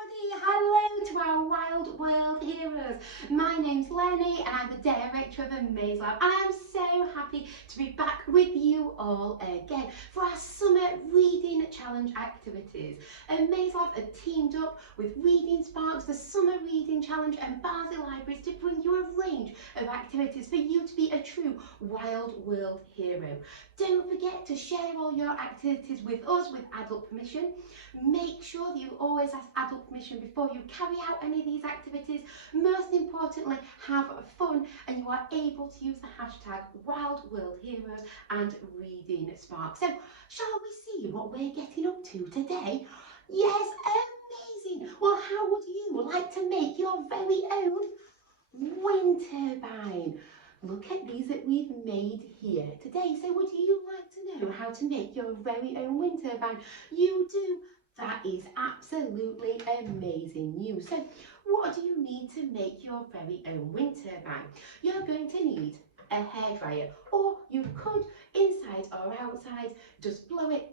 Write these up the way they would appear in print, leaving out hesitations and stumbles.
everybody, hello to our Wild World heroes. My name's Leonie and I'm the director of Amazelab, and I'm so happy to be back with you all again for our summer reading challenge activities. Amazelab are teamed up with Reading Sparks, the summer reading challenge, and Barnsley Libraries to bring you a range of activities for you to be a true Wild World hero. Don't forget to share all your activities with us with adult permission. Make sure that you always ask adult permission before you carry out any of these activities. Most importantly, have fun, and you are able to use the hashtag Wild World Heroes and Reading Sparks. So, shall we see what we're getting up to today? Yes, amazing! Well, how would you like to make your very own wind turbine? Look at these that we've made here today. So would you like to know how to make your very own wind turbine? You do. That is absolutely amazing news. So what do you need to make your very own wind turbine? You're going to need a hairdryer, or you could, inside or outside, just blow it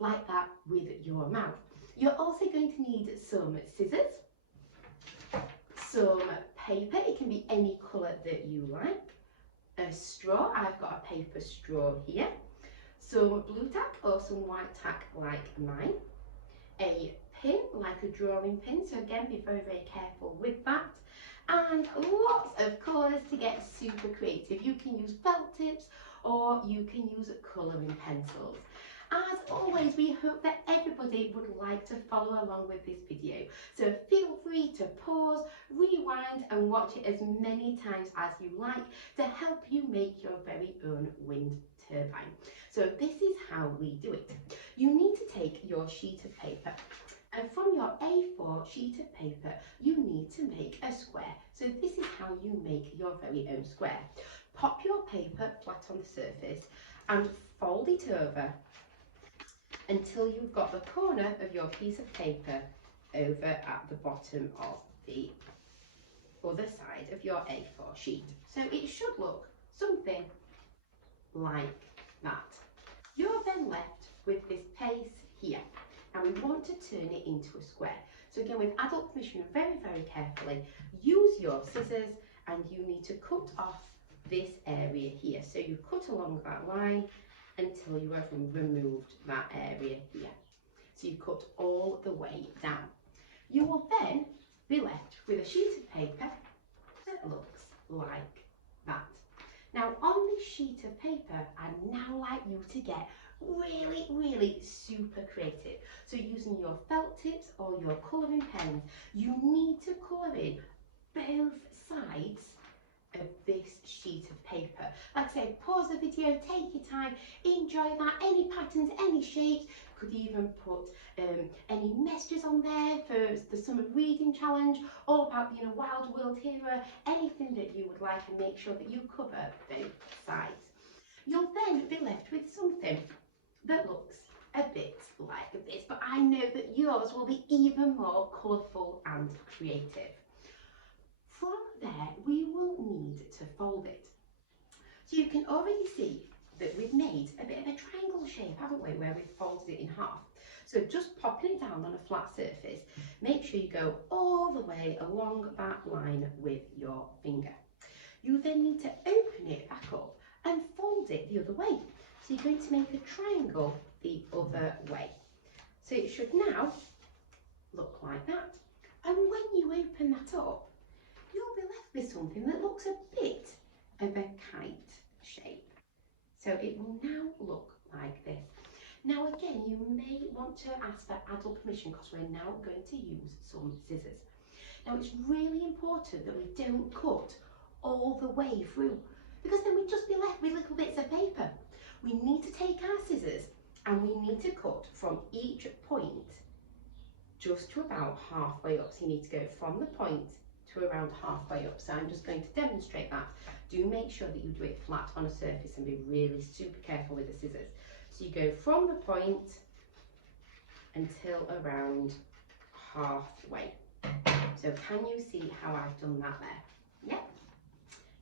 like that with your mouth. You're also going to need some scissors, some paper, it can be any colour that you like, a straw, I've got a paper straw here, some blue tack or some white tack like mine, a pin like a drawing pin, so again be very, very careful with that, and lots of colours to get super creative. You can use felt tips or you can use colouring pencils. As always, we hope that everybody would like to follow along with this video, so feel free to pause, rewind and watch it as many times as you like to help you make your very own wind turbine. So this is how we do it. You need to take your sheet of paper, and from your A4 sheet of paper you need to make a square. So this is how you make your very own square. Pop your paper flat on the surface and fold it over until you've got the corner of your piece of paper over at the bottom of the other side of your A4 sheet. So it should look something like that. You're then left with this piece here, and we want to turn it into a square. So again, with adult permission, very, very carefully, use your scissors and you need to cut off this area here. So you cut along that line until you have removed that area here. So you cut all the way down. You will then be left with a sheet of paper that looks like that. Now on this sheet of paper, I'd now like you to get really, really super creative. So using your felt tips or your colouring pens, you need to colour in both sides of this sheet of paper. Like I say, pause the video, take your time, enjoy that. Any patterns, any shapes, could even put any messages on there for the summer reading challenge, all about being a Wild World hero, anything that you would like, and make sure that you cover both sides. You'll then be left with something that looks a bit like this, but I know that yours will be even more colourful and creative. From there, we will need to fold it. So you can already see that we've made a bit of a triangle shape, haven't we, where we've folded it in half. So just popping it down on a flat surface, make sure you go all the way along that line with your finger. You then need to open it back up and fold it the other way. So you're going to make a triangle the other way. So it should now look like that. And when you open that up, you'll be left with something that looks a bit of a kite shape. So it will now look like this. Now again, you may want to ask for adult permission because we're now going to use some scissors. Now it's really important that we don't cut all the way through, because then we'd just be left with little bits of paper. We need to take our scissors and we need to cut from each point just to about halfway up. So you need to go from the point to around halfway up. So I'm just going to demonstrate that. Do make sure that you do it flat on a surface and be really super careful with the scissors. So you go from the point until around halfway. So can you see how I've done that there? Yeah.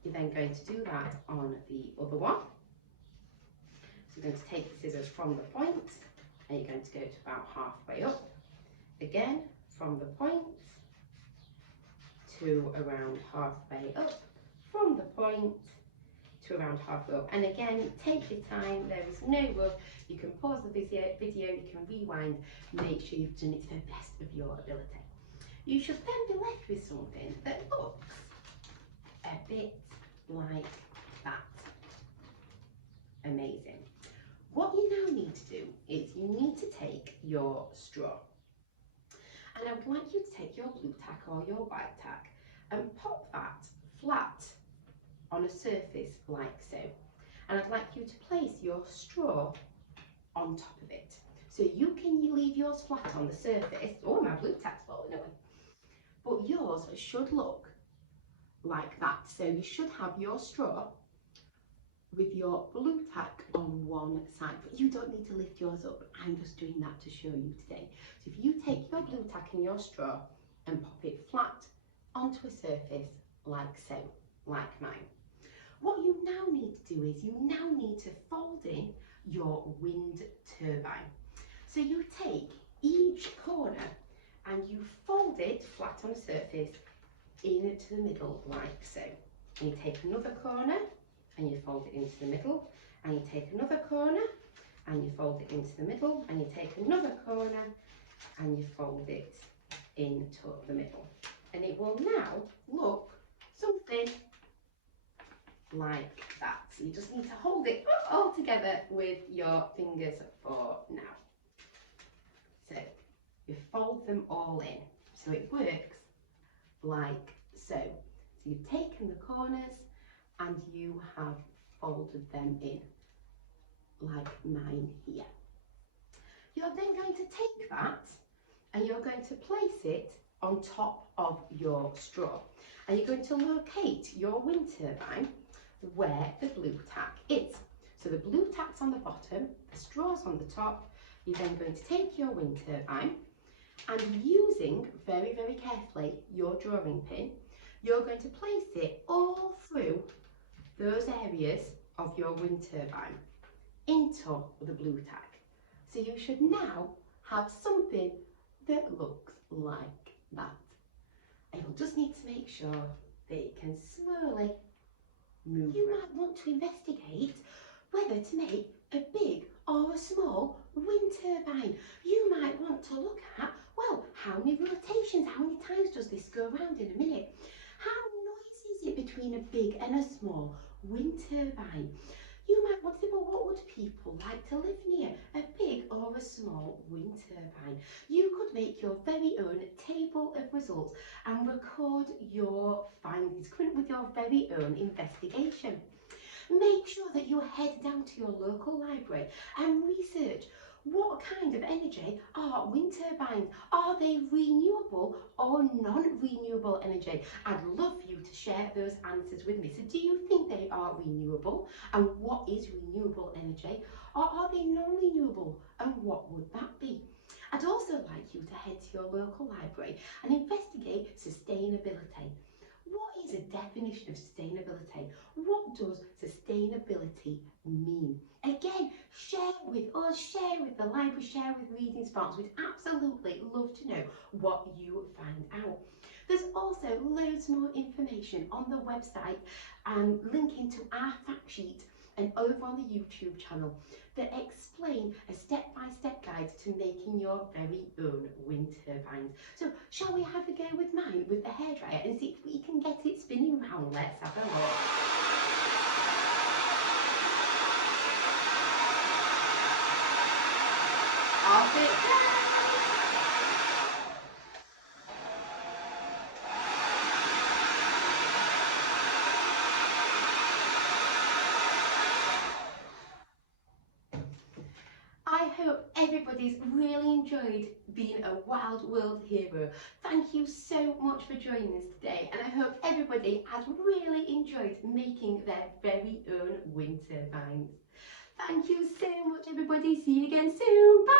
You're then going to do that on the other one. So you're going to take the scissors from the point and you're going to go to about halfway up. Again, from the point to around halfway up, from the point to around halfway up. And again, take your time, there is no rush. You can pause the video, you can rewind, make sure you've done it to the best of your ability. You should then be left with something that looks a bit like that. Amazing. What you now need to do is you need to take your straw, and I would like you to take your blue tack or your white tack and pop that flat on a surface like so. And I'd like you to place your straw on top of it. So you can leave yours flat on the surface. Oh, my blue tack's falling away. But yours should look like that. So you should have your straw with your blue tack on one side, but you don't need to lift yours up. I'm just doing that to show you today. So if you take your blue tack and your straw and pop it flat onto a surface like so, like mine. What you now need to do is you now need to fold in your wind turbine. So you take each corner and you fold it flat on a surface into the middle like so. And you take another corner and you fold it into the middle, and you take another corner and you fold it into the middle, and you take another corner and you fold it into the middle. And it will now look something like that. So you just need to hold it all together with your fingers for now. So you fold them all in. So it works like so. So you've taken the corners and you have folded them in like mine here. You're then going to take that and you're going to place it on top of your straw, and you're going to locate your wind turbine where the blue tack is. So the blue tack's on the bottom, the straw's on the top. You're then going to take your wind turbine and, using very, very carefully your drawing pin, you're going to place it all through those areas of your wind turbine into the blue tack. So you should now have something that looks like that. And you'll just need to make sure that it can slowly move. You might want to investigate whether to make a big or a small wind turbine. You might want to look at, well, how many rotations, how many times does this go around in a minute? How noisy is it between a big and a small wind turbine? You might want to say, well, what would people like to live near, a big or a small wind turbine? You could make your very own table of results and record your findings, come up with your very own investigation. Make sure that you head down to your local library and research what kind of energy are wind turbines. Are they renewable or non-renewable energy? I'd love for you to share those answers with me. So do you think they are renewable, and what is renewable energy? Or are they non-renewable, and what would that be? I'd also like you to head to your local library and investigate sustainability. What is a definition of sustainability? What does sustainability mean? Again, share with us, share with the library, share with Reading Sparks. We'd absolutely love to know what you find out. There's also loads more information on the website and linking to our fact sheet and over on the YouTube channel that explain a step-by-step guide to making your very own wind turbines. So shall we have a go with mine with the hairdryer and see if we can get it spinning round? Let's have a look. Off it goes. I hope everybody's really enjoyed being a Wild World hero. Thank you so much for joining us today, and I hope everybody has really enjoyed making their very own wind turbines. Thank you so much, everybody. See you again soon. Bye.